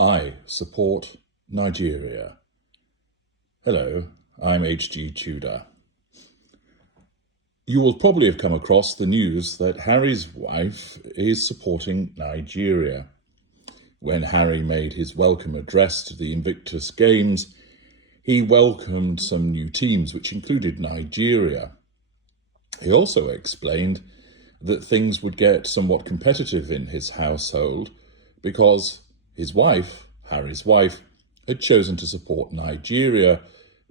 I support Nigeria. Hello, I'm H.G. Tudor. You will probably have come across the news that Harry's wife is supporting Nigeria. When Harry made his welcome address to the Invictus Games, he welcomed some new teams, which included Nigeria. He also explained that things would get somewhat competitive in his household because his wife, Harry's wife, had chosen to support Nigeria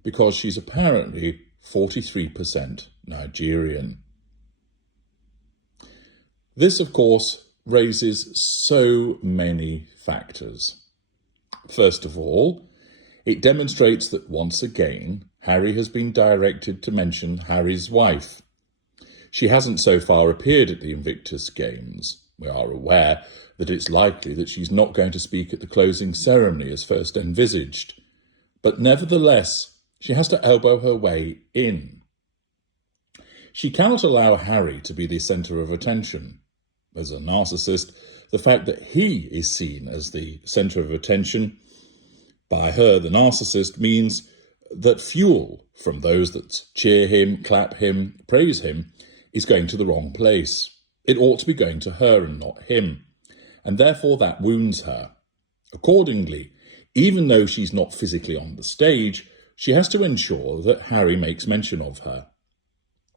because she's apparently 43% Nigerian. This, of course, raises so many factors. First of all, it demonstrates that once again, Harry has been directed to mention Harry's wife. She hasn't so far appeared at the Invictus Games. We are aware that it's likely that she's not going to speak at the closing ceremony as first envisaged. But nevertheless, she has to elbow her way in. She cannot allow Harry to be the centre of attention. As a narcissist, the fact that he is seen as the centre of attention by her, the narcissist, means that fuel from those that cheer him, clap him, praise him, is going to the wrong place. It ought to be going to her and not him, and therefore that wounds her. Accordingly, even though she's not physically on the stage, she has to ensure that Harry makes mention of her.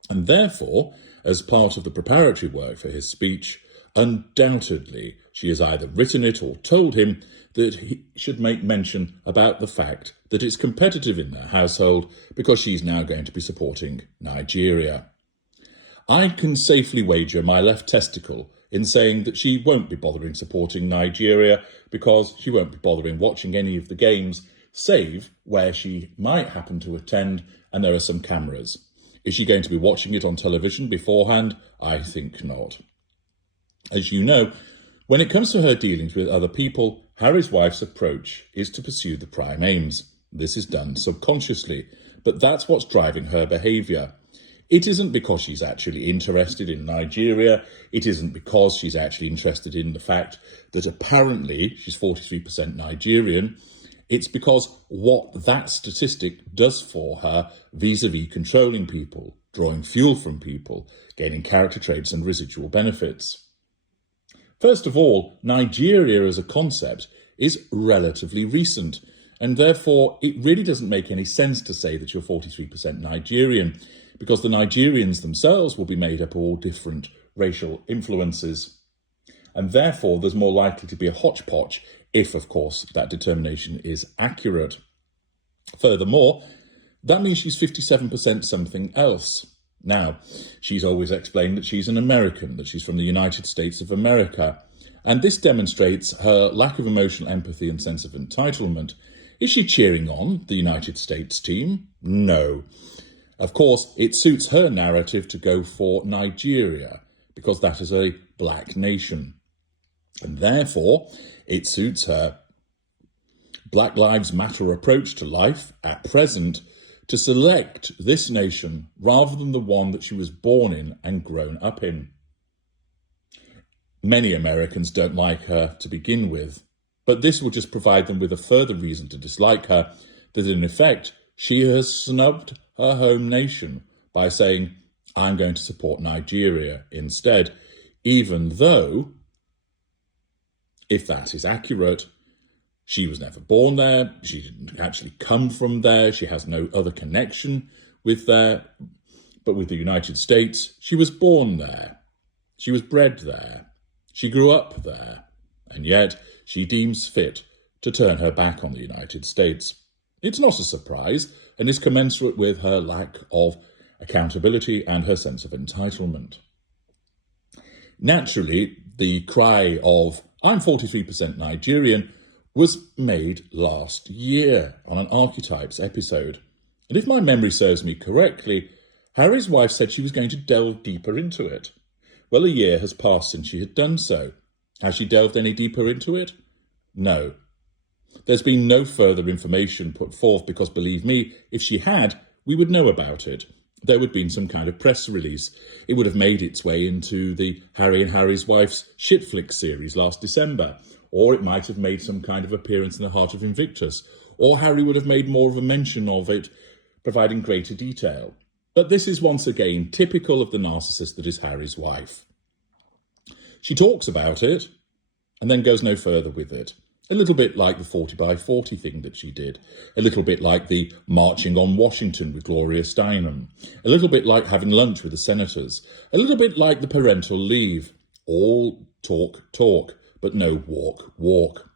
And therefore, as part of the preparatory work for his speech, undoubtedly she has either written it or told him that he should make mention about the fact that it's competitive in their household because she's now going to be supporting Nigeria. I can safely wager my left testicle in saying that she won't be bothering supporting Nigeria because she won't be bothering watching any of the games, save where she might happen to attend and there are some cameras. Is she going to be watching it on television beforehand? I think not. As you know, when it comes to her dealings with other people, Harry's wife's approach is to pursue the prime aims. This is done subconsciously, but that's what's driving her behaviour. It isn't because she's actually interested in Nigeria. It isn't because she's actually interested in the fact that apparently she's 43% Nigerian. It's because what that statistic does for her vis-a-vis controlling people, drawing fuel from people, gaining character traits and residual benefits. First of all, Nigeria as a concept is relatively recent, and therefore it really doesn't make any sense to say that you're 43% Nigerian, because the Nigerians themselves will be made up of all different racial influences. And therefore, there's more likely to be a hodgepodge if, of course, that determination is accurate. Furthermore, that means she's 57% something else. Now, she's always explained that she's an American, that she's from the United States of America. And this demonstrates her lack of emotional empathy and sense of entitlement. Is she cheering on the United States team? No. Of course, it suits her narrative to go for Nigeria, because that is a black nation. And therefore, it suits her Black Lives Matter approach to life at present to select this nation rather than the one that she was born in and grown up in. Many Americans don't like her to begin with, but this will just provide them with a further reason to dislike her, that in effect, she has snubbed her home nation by saying, I'm going to support Nigeria instead, even though, if that is accurate, she was never born there, she didn't actually come from there, she has no other connection with there, but with the United States, she was born there, she was bred there, she grew up there, and yet she deems fit to turn her back on the United States. It's not a surprise, and is commensurate with her lack of accountability and her sense of entitlement. Naturally, the cry of, I'm 43% Nigerian, was made last year on an Archetypes episode. And if my memory serves me correctly, Harry's wife said she was going to delve deeper into it. Well, a year has passed since she had done so. Has she delved any deeper into it? No. There's been no further information put forth because, believe me, if she had, we would know about it. there would have been some kind of press release. It would have made its way into the Harry and Harry's Wife's Shitflix series last December, or it might have made some kind of appearance in the Heart of Invictus, or Harry would have made more of a mention of it, providing greater detail. But this is once again typical of the narcissist that is Harry's wife. She talks about it and then goes no further with it. A little bit like the 40 by 40 thing that she did. A little bit like the marching on Washington with Gloria Steinem. A little bit like having lunch with the senators. A little bit like the parental leave. All talk, but no walk.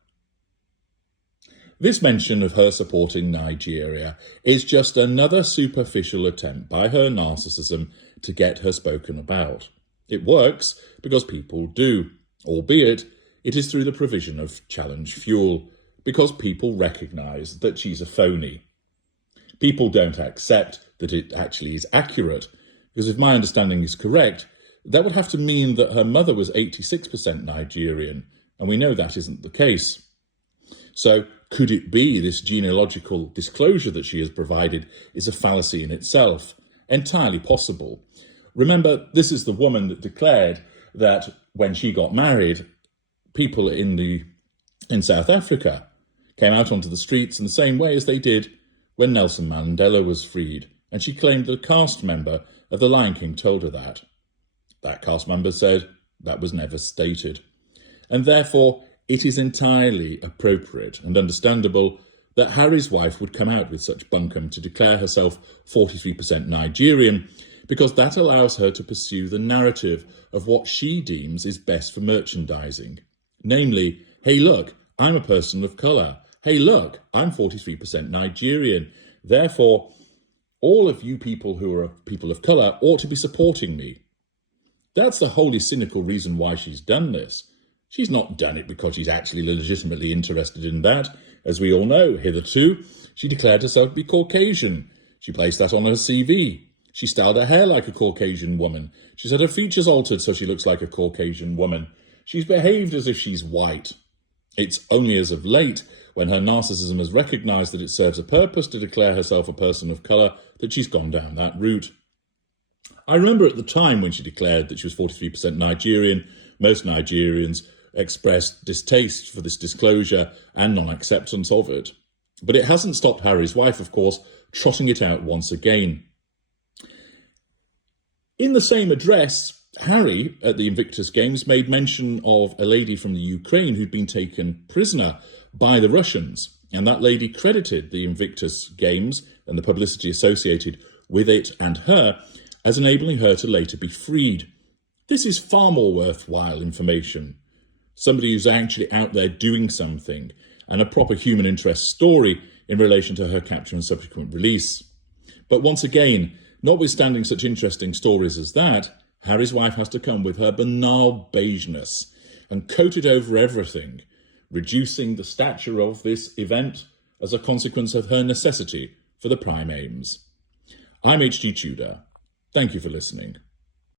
This mention of her supporting Nigeria is just another superficial attempt by her narcissism to get her spoken about. It works because people do, albeit it is through the provision of challenge fuel, because people recognise that she's a phony. People don't accept that it actually is accurate, because if my understanding is correct, that would have to mean that her mother was 86% Nigerian, and we know that isn't the case. So could it be this genealogical disclosure that she has provided is a fallacy in itself? Entirely possible. Remember, this is the woman that declared that when she got married, people in South Africa came out onto the streets in the same way as they did when Nelson Mandela was freed, and she claimed that a cast member of The Lion King told her that. That cast member said that was never stated. And therefore, it is entirely appropriate and understandable that Harry's wife would come out with such bunkum to declare herself 43% Nigerian, because that allows her to pursue the narrative of what she deems is best for merchandising. Namely, hey look, I'm a person of colour. Hey look, I'm 43% Nigerian. Therefore, all of you people who are people of colour ought to be supporting me. That's the wholly cynical reason why she's done this. She's not done it because she's actually legitimately interested in that. As we all know, hitherto, she declared herself to be Caucasian. She placed that on her CV. She styled her hair like a Caucasian woman. She's had her features altered so she looks like a Caucasian woman. She's behaved as if she's white. It's only as of late, when her narcissism has recognised that it serves a purpose to declare herself a person of colour, that she's gone down that route. I remember at the time when she declared that she was 43% Nigerian, most Nigerians expressed distaste for this disclosure and non-acceptance of it. But it hasn't stopped Harry's wife, of course, trotting it out once again. In the same address, Harry, at the Invictus Games, made mention of a lady from the Ukraine who'd been taken prisoner by the Russians, and that lady credited the Invictus Games and the publicity associated with it and her as enabling her to later be freed. This is far more worthwhile information. Somebody who's actually out there doing something, and a proper human interest story in relation to her capture and subsequent release. But once again, notwithstanding such interesting stories as that, Harry's wife has to come with her banal beigeness and coat it over everything, reducing the stature of this event as a consequence of her necessity for the prime aims. I'm H.G. Tudor. Thank you for listening.